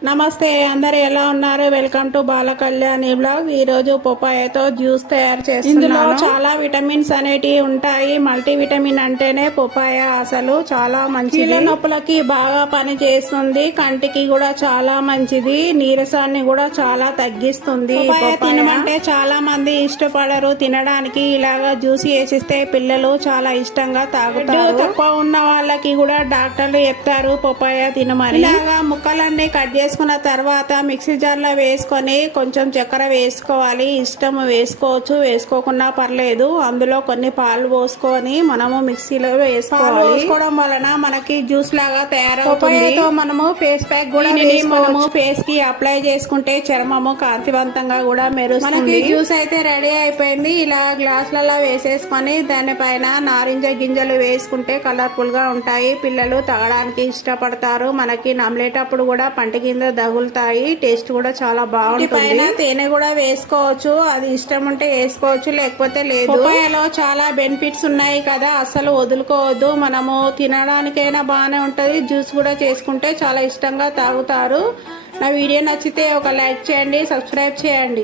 నమస్తే, అందరు ఎలా ఉన్నారు? Welcome to Bala Kalyani blog. ఈ రోజు పపాయతో జ్యూస్ తయారు చేస్తున్నాను. ఇందులో చాలా విటమిన్స్ అనేటివి ఉంటాయి. మల్టీ విటమిన్ అంటేనే పపాయ అసలు చాలా మంచిది. కీళ్ళ నొప్పులకి బాగా పని చేస్తుంది. కంటికి కూడా చాలా మంచిది. నీరసాన్ని కూడా చాలా తగ్గిస్తుంది. పపాయ తినమంటే చాలా మంది ఇష్టపడరు తినడానికి. ఇలాగా జ్యూస్ వేసిస్తే పిల్లలు చాలా ఇష్టంగా తాగుతారు. తక్కువ ఉన్న వాళ్ళకి కూడా డాక్టర్లు చెప్తారు పపాయ తినమని. ఇలాగా ముక్కలన్నీ కట్ చేసుకున్న తర్వాత మిక్సీ జార్ లో వేసుకొని కొంచెం చక్కెర వేసుకోవాలి. ఇష్టం వేసుకోవచ్చు, వేసుకోకుండా పర్లేదు. అందులో కొన్ని పాలు పోసుకొని మనము మిక్సీలో వేసుకోవాలి. వేసుకోవడం వలన మనకి జ్యూస్ లాగా తయారవుతుంది. మనము ఫేస్ ప్యాక్ కూడా మనము ఫేస్ కి అప్లై చేసుకుంటే చర్మము కాంతివంతంగా కూడా మెరుస్తుంది. మనకి జ్యూస్ అయితే రెడీ అయిపోయింది. ఇలా గ్లాసులలో వేసేసుకొని దానిపైన నారింజ గింజలు వేసుకుంటే కలర్ఫుల్ గా ఉంటాయి. పిల్లలు తాగడానికి ఇష్టపడతారు. మనకి నమిలేటప్పుడు కూడా పంట కింద తగులుతాయి. టేస్ట్ కూడా చాలా బాగుంటుంది. తేనె కూడా వేసుకోవచ్చు, అది ఇష్టం ఉంటే వేసుకోవచ్చు, లేకపోతే లేదు. పపాయలో చాలా బెనిఫిట్స్ ఉన్నాయి కదా, అసలు వదులుకోవద్దు. మనము తినడానికైనా బాగానే ఉంటది. జ్యూస్ కూడా చేసుకుంటే చాలా ఇష్టంగా తాగుతారు. నా వీడియో నచ్చితే ఒక లైక్ చేయండి, సబ్స్క్రైబ్ చేయండి.